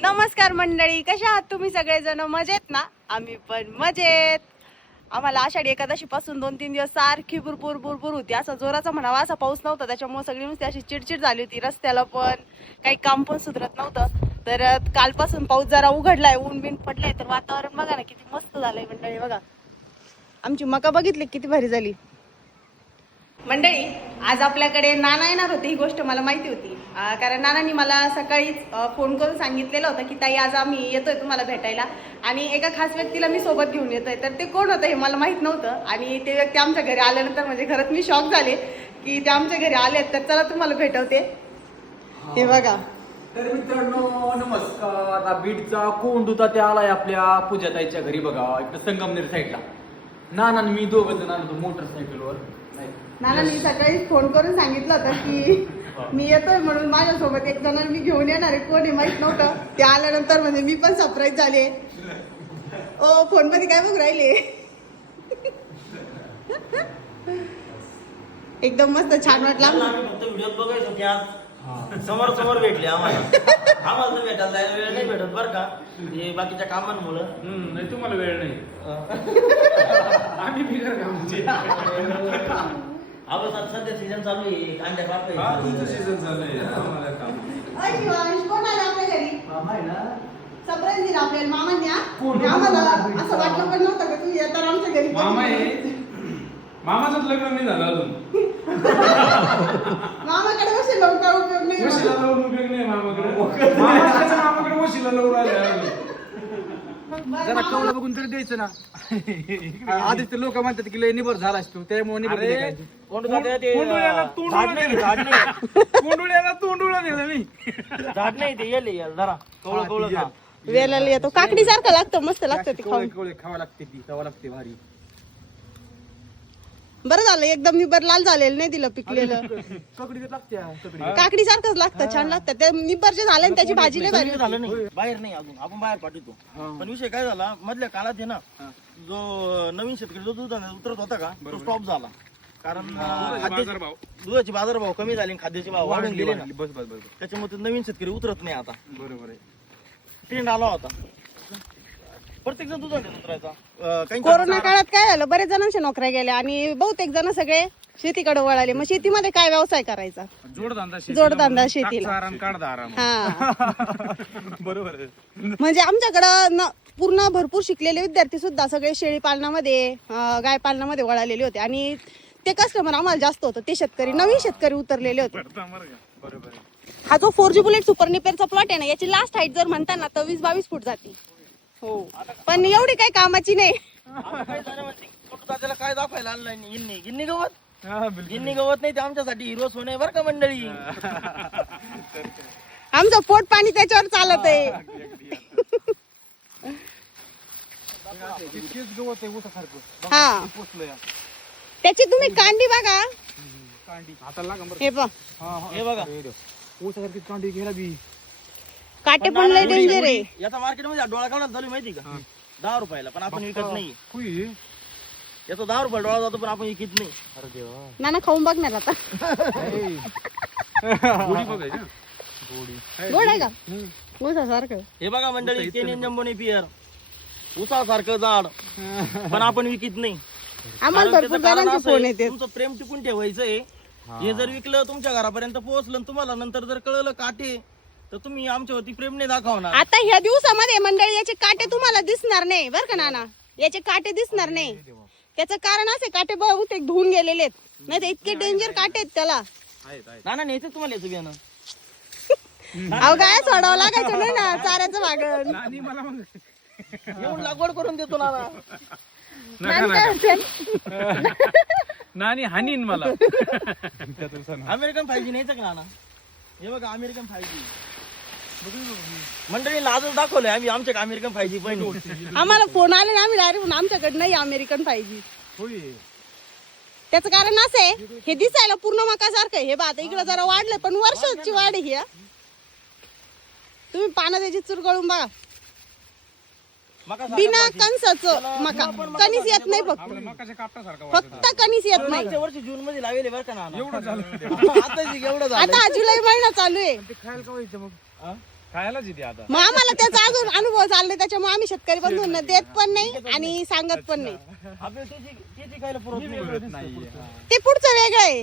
नमस्कार मंडळी कशा आहात तुम्ही सगळेजण? मजेत ना? आम्ही पण मजेत. आम्हाला आषाढी एकादशी पासून दोन तीन दिवस सारखी भरपूर भरपूर होती. असा जोराचा म्हणावा असा पाऊस नव्हता. त्याच्यामुळे सगळी नुसती अशी चिडचिड झाली होती. रस्त्याला पण काही काम पण सुधरत नव्हतं. तर कालपासून पाऊस जरा उघडलाय ऊन बिन पडलाय. तर वातावरण बघा ना किती मस्त झालंय मंडळी बघा. आमची मका बघितली किती भारी झाली. मंडळी आज आपल्याकडे नाना येणार होते ही गोष्ट मला माहिती होती. कारण नानांनी मला सकाळीच फोन करून सांगितलेलं होतं की ताई आज आम्ही येतोय तुम्हाला भेटायला. आणि एका खास व्यक्तीला मी सोबत घेऊन येतोय. तर ते कोण होतं हे मला माहीत नव्हतं. आणि ते व्यक्ती आमच्या घरी आल्यानंतर म्हणजे खरंच मी शॉक झाले की ते आमच्या घरी आलेत तर चला तुम्हाला भेटवते. हे. बघा. तर मित्रांनो नमस्कार. बीडचा कोंडूचा ते आलाय आपल्या पूजाताईच्या घरी बघा इकडे संगमनेर साईडला नाना मी दोघं जण आलो मोटरसायकलवर नाही. नानांनी सकाळीच फोन करून सांगितलं होतं की मी येतोय म्हणून माझ्यासोबत एक जणांना मी घेऊन येणार आहे. कोणी माहीत नव्हतं. ते आल्यानंतर म्हणजे मी पण सरप्राईज झाले. ओ फोनमध्ये काय बघ राहिले? एकदम मस्त छान वाटला. समोर समोर भेटले आम्हाला. आम्हाला तर भेटायला जायला वेळ नाही भेटत बरं का. हे बाकीच्या कामांमुळं. नाही तुम्हाला वेळ नाही. आम्ही बिगर कामाचे. आपण आता सध्या सीझन चालू आहे. कांद्या हा तुमचं बाप सीझन चाललंय आम्हाला काम अय शिवांश, कोण आलं आपल्या घरी? मामा आहे ना? सरप्राईज दिला आपल्याला मामांनी हा? कोण? आम्हाला असं वाटलं पण नव्हतं का तुम्ही येताना आमच्या घरी? मामा आहे. मामाचंच लग्न नाही झालं अजून. मामाकडे कसे लवकर उपयोग नाही. लावून उपयोग नाही मामाकडे मामाकडे मामाकडे वशीला लावून आले अजून. बरं, जरा कवला बघून तरी द्यायचं ना. आधीच ते लोक म्हणतात की लय निबर झाला असतो त्यामुळे निबर. कोंडुळ्याला तोंडुळा दिलं. कोंडुळ्याला तोंडुळा दिलं मी. झाड नाही ते येले जरा. कवळं कवळं खा. वेलाला येतो. काकडी सारखं लागतं मस्त लागतं ते खाऊन. कवळे खावा लागते ती खावा लागते भारी. बरं झालं एकदम निबर लाल झालेलं नाही दिलं पिकलेलं. ककडी सारखंच लागतं छान लागतं. ते निब्बर जे झालं ना त्याची भाजी लय भारी झालं नाही. बाहेर नाही अजून आपण बाहेर पाठवतो. पण विषय काय झाला मधल्या काळात आहे ना. जो नवीन शेतकरी जो दूध उतरत होता का तो स्टॉप झाला. कारण अं, खाद्याचे- बाजारभाव. दुधाचे बाजारभाव कमी झाले आणि खाद्याचे भाव वाढून गेले ना. वाढली. बस बस बस. त्याच्यामुळे तो नवीन शेतकरी उतरत नाही आता. बरोबर आहे. ट्रेंड आला होता. प्रत्येक जण दुधाने उतरायचा अं, काही कोरोना काळात काय झालं? बरेच जणांच्या नोकऱ्या गेल्या आणि बहुतेक जण सगळे शेतीकडे वळाले. मग शेतीमध्ये काय व्यवसाय करायचा? जोडधंदा शेतीला जोडधंदा शेतीला. आराम आराम. हा. बरोबर आहे. म्हणजे आमच्याकडं न पूर्ण भरपूर शिकलेले विद्यार्थी सुद्धा सगळे शेळी पालनामध्ये अं, गाय पालनामध्ये वळालेले होते. आणि ते कस्टमर आम्हाला जास्त होतं. ते शेतकरी नवीन शेतकरी उतरलेले होते. पडता बरं का? बरोबर आहे. हा जो फोर जी बुलेट सुपर निपेरचा प्लॉट आहे ना याची लास्ट हाईट जर म्हणता ना तर वीस बावीस फूट जाते. हो. पण एवढी काही कामाची नाही. आता काय झालं माहिती? छोटू दादाला काय दाखवायला आणलं नाही गिन्नी गिन्नी गवत? हा, बिलकुल. गिन्नी गवत नाही ते आमच्यासाठी हिरो सोने बरं का मंडळी? आमचं पोट पाणी त्याच्यावर चालत आहे. तितकेच गवत आहे ऊसासारखं हा. पोचलंय त्याची तुम्ही कांडी बघा. कांडी. हाताला लागा बरं. हे हा हा. हे बघा. ऊसासारखी कांडी घ्यायला बी. काटे पण लय डेंजर आहे. याचा मार्केटमध्ये डोळा काढायला चालू आहे माहिती का? दहा रुपयाला पण आपण विकत नाही. याचा दहा रुपये डोळा जातो पण आपण विकत नाही. अरे देवा. नाना खाऊन बघणार आता. गोडी बघायची ना. गोड. आहे का? हे बघा मंडळी केनियन जम्बोनी पियर. उसासारखं झाड पण आपण विकत नाही. आम्हाला कारण भरपूर त्याचं कारण जणांचे असं फोन आहे, येते तुमचं प्रेम टिकून ठेवायचंय. हे. जर विकलं तुमच्या घरापर्यंत पोहोचलं आणि तुम्हाला नंतर जर कळलं काटे तर तुम्ही आमच्यावरती प्रेम नाही दाखवणार. आता ह्या दिवसामध्ये मंडळी याचे काटे तुम्हाला दिसणार नाही बर का नाना? याचे काटे दिसणार नाही. त्याचं कारण असे काटे बहुतेक धुवून गेलेले आहेत. नाही तर इतके डेंजर काटे आहेत त्याला. ना ना न्यायचं तुम्हाला याचं बियाणं अहो काय सोडावं लागायचं नाही ना चाऱ्याचं भागन आणि मला मग येऊन लागवड करून देतो नानी? नानी हानीन मला. अमेरिकन फाय जी न्यायचं का नाना? हे बघा अमेरिकन फाय जी मंडळी लाजच दाखवलंय आम्ही. आमच्या अमेरिकन फाय जी पण आम्हाला फोन आले ना आम्ही डायरेक्ट आमच्याकडे नाही अमेरिकन पाहिजे त्याचं कारण असं आहे हे दिसायला पूर्ण मका सारखं आहे. हे बा आता इकडे जरा वाढलंय पण वर्षाची वाढ ही. तुम्ही पानं त्याची चुरगळून बघा. बिना कणसाचं मका. कणीस येत नाही फक्त. आपल्या मकाच्या कापटासारखा वाटत. फक्त कणीस येत नाही. मागच्या वर्षी जून मध्ये लावले बरं का नाना. एवढं झालं. आता जी एवढं झालं आता जुलै महिना चालू आहे. ते खायला का व्हायचं मग? हा? खायलाच येते आता. मग आम्हाला त्याचा अजून अनुभव चाललाय त्याच्यामुळे आम्ही शेतकरी बंधूंना देत पण नाही आणि सांगत पण नाही. आपल्याला त्याची त्याची खायला पुरत नाही ते पुढचं वेगळं आहे.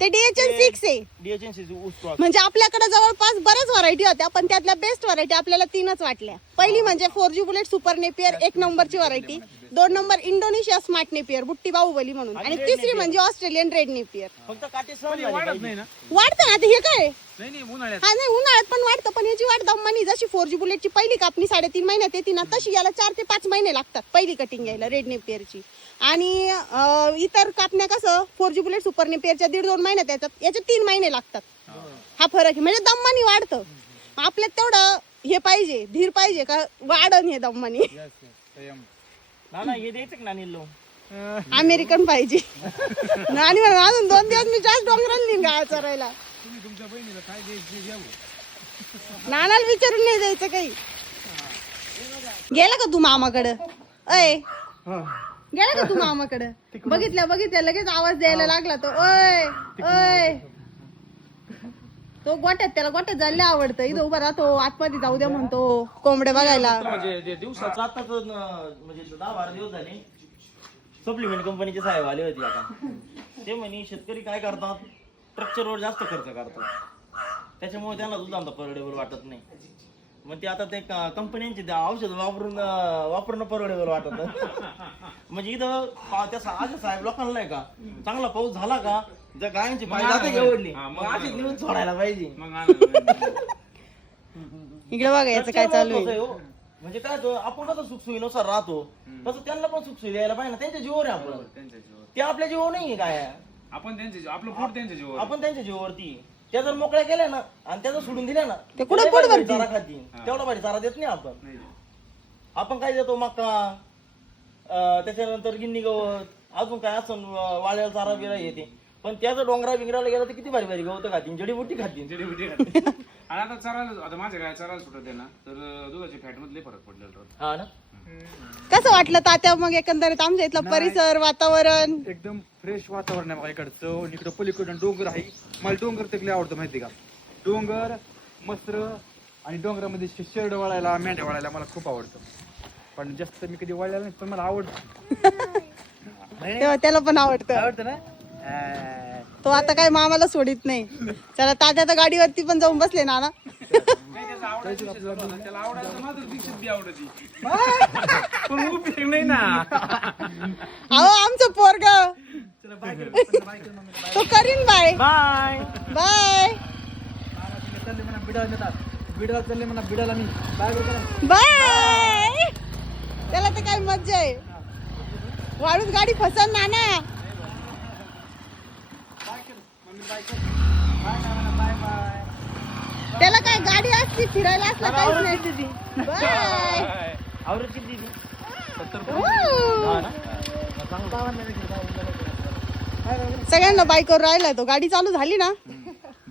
ते डीएचएन सिक्स आहे. डीएचएनसी ऊस क्रॉस म्हणजे आपल्याकडे जवळपास बऱ्याच व्हरायटी होत्या पण त्यातल्या बेस्ट व्हरायटी आपल्याला तीनच वाटल्या. पहिली म्हणजे four G bullet super Napier एक नंबरची व्हरायटी दोन नंबर इंडोनेशिया स्मार्ट नेपियर बुट्टी बाहुबली म्हणून. आणि तिसरी म्हणजे ऑस्ट्रेलियन रेड नेपियर फक्त काटे वाढत. नाही ना? वाढतं ना आता हे काय? नाही नाही उन्हाळ्यात. हा नाही उन्हाळ्यात पण वाढतं पण याची वाढ दम्मानी जशी फोर जी बुलेटची पहिली कापणी साडेतीन महिन्यात येते ना तशी याला चार ते पाच महिने लागतात पहिली कटिंग यायला रेड नेपियरची आणि अं, इतर कापण्या कसं फोर जी बुलेट सुपर नेपियरच्या दीड दोन महिन्यात येतात याचे तीन महिने लागतात. हा. फरक आहे म्हणजे दम्मानी वाढतं. आपल्यात तेवढं हे पाहिजे धीर पाहिजे का वाढन हे दम्मानी. संयम. ना ना हे द्यायचं का ना निल्लो अमेरिकन पाहिजे. आणि म्हणून अजून दोन दिवस मी जास्त डोंगराला निघा गाळा चरायला. तुम्ही तुमच्या बहिणीला काय द्यायचे घ्यावं नानाला विचारून नाही जायचं काही. गेला का तू मामाकडं? अय गेला का तू मामाकडं? बघितल्या बघितल्या लगेच आवाज द्यायला लागला तो. अय अय तो गोट्यात त्याला गोट्यात जायला आवडतं. इथं उभा राहतो आतमध्ये जाऊ द्या म्हणतो. कोंबड्या बघायला. म्हणजे ते दिवसाचं म्हणजे दहा बारा दिवस झाले. सप्लिमेंट कंपनीचे साहेब आले होते आता. ते म्हणे शेतकरी काय करतात? स्ट्रक्चरवर जास्त खर्च करतात त्याच्यामुळे त्यांना दूध आमचा परवडेबल वाटत नाही. मग ते आता ते कंपन्यांचे ते औषध वापरून वापरणं परवडेबल वाटत. नाही. म्हणजे इथं पा- त्या सा- अशा साहेब लोकांना नाही का? चांगला पाऊस झाला का? जर गायांची पाय जाते एवढली मग अशीच नेऊन सोडायला पाहिजे. इकडे बघा याचं काय चालू आहे. हो. म्हणजे काय होतं, आपण कसं सुखसुखीनुसार राहतो तसं त्यांना पण सुखसुखी द्यायला पाहिजे ना त्यांच्या जीवावर आहे आपण. ते आपल्या जीवावर नाहीये काय? आपण त्यांच्या जीव- आपलं पोट त्यांच्या जीवावर. आपण त्यांच्या जीवावरती. त्या जर मोकळ्या केल्या ना आणि त्या जर सोडून दिल्या ना ते कुठं पोट भारी भरतील? चारा खातील. तेवढा भारी चारा देत नाही आपण. नाही आपण काय देतो मका अं, त्याच्यानंतर गिन्नी गवत अजून काय असं वाळ्याला चारा बिरा येते पण त्या जर डोंगरा बिंगराला गेला तर किती भारी भारी गवत खातील जडीबुटी खातील. जडीबुटी खाते. आणि आता चरायला आता माझ्या काय चरायला सुटत आहे ना तर दुधाच्या फॅटमध्ये फरक पडलेला राहतो. हा ना? कसं वाटलं तात्या मग एकंदरीत आमच्या इथलं परिसर वातावरण? एकदम फ्रेश वातावरण आहे इकडचं. आणि इकडं पलीकडं डोंगर आहे. मला डोंगर तकले आवडतं माहिती का? डोंगर मस्त्र आणि डोंगरामध्ये शेरड वळायला मेंढ्या वळायला मला खूप आवडतं. पण जास्त मी कधी वळलेला नाही पण मला आवडतं. तेव्हा त्याला पण आवडतं. आवडतं ना? तो आता काय मामाला सोडित नाही. चला तात्या तर गाडीवरती पण जाऊन बसले ना त्याला आवडायचं मात्र दीक्षित बी आवडती पण उपयोग नाही ना. अहो आमचं पोरग. तो करीन बाय बाय बाय चालले म्हणा बिडाला नेतात. बिडाला चालले म्हणा बिडाला मी. Bye bye. बाय त्याला तर काय मज्जा आहे. वाळूत गाडी फसन ना ना. त्याला काय गाडी असली फिरायला असलं काहीच नाही. बाय. आवडत किती दिली? Woo! सगळ्यांना बाईकवर राहिलाय तो. गाडी चालू झाली ना?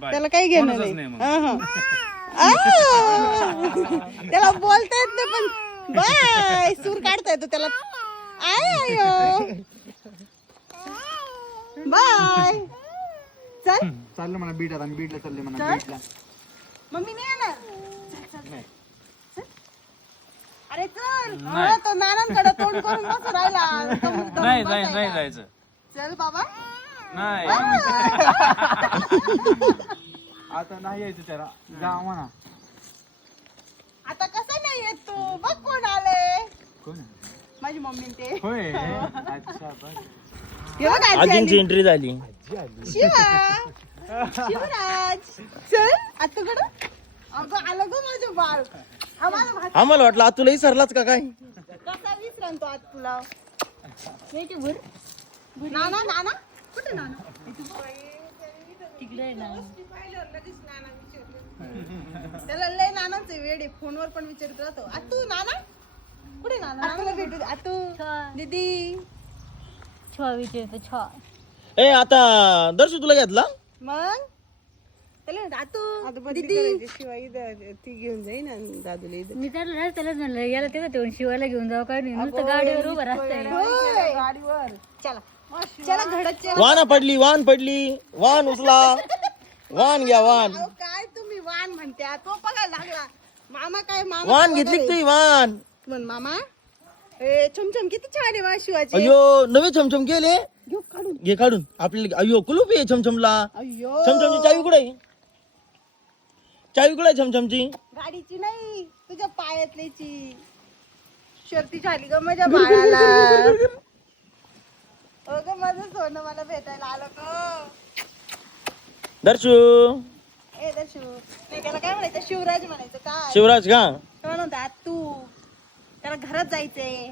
त्याला काही घेणं नाही! त्याला बोलता येत नाही पण बाय. सूर काढता येतो त्याला. आय आयो बाय. चल. चाललं म्हणा बीडला आम्ही बीडला चालले म्हणा चल. मम्मी नाही येणार. चल, चल, चल. अरे चल. अहो, तो नानांकडे तोंड करून बसून राहिला. तो मुद्दाम नाही नाही बसायला. नाही जायचं. चल बाबा. नाही. आता नाही यायचं त्याला. जा म्हणा. आता कसं नाही येत तू? बघ कोण आले. कोण माझी मम्मी ते. होय. अच्छा बरं. हे बघ आजी आजींची आली. एंट्री झाली. शिवा. शिवराज चल अगं आलं ग माझं बाळ. आम्हाला वाटलं आतुलाही सरलाच का काय? कसा विसरन तो आज तुला नाही की भूर. नाना नाना. कुठे नाना? तिकडे त्याला लय नानाच वेळ आहे. फोनवर पण विचारत राहतो. आतू नाना? कुठे नाना? नानाला भेटू दे. आतू दीदी. छ विचारतो छ ए आता दर्शू तुला घेतला? मग? त्याला दीदी. शिवाय ती घेऊन जाईन दादूला इथं. मी त्याला नाही त्याला म्हणलं याला तिथं ठेवून शिवायला घेऊन जाऊ काय नाही नुसतं गाडीवर उभं गाडीवर. चला. चला घडचे वाहन पडली वाहन पडली. वाहन उचला. वाहन घ्या वाहन. काय तुम्ही वान म्हणत्या? तो बघायला लागला. मामा काय मामा वाहन घेतली का? तुम्ही वाहन? म्हण मामा ए छमछम किती छान आहे वा अयो नवे छमछम घेऊ काढून. घे काढून. आपल्याला अयो कुलूप आहे छमछमला अय्यो छमछमची चावी कुठे आहे? चावी कुठे आहे छमछमची गाडीची नाही तुझ्या पायातलीची. शर्ती झाली ग माझ्या बाळाला. ग माझं सोनं मला भेटायला आलं ग. दर्शू. ए दर्शू. नाही त्याला काय म्हणायचं? शिवराज म्हणायचं काय? शिवराज का? म्हणून तू. त्याला घरात जायचंय.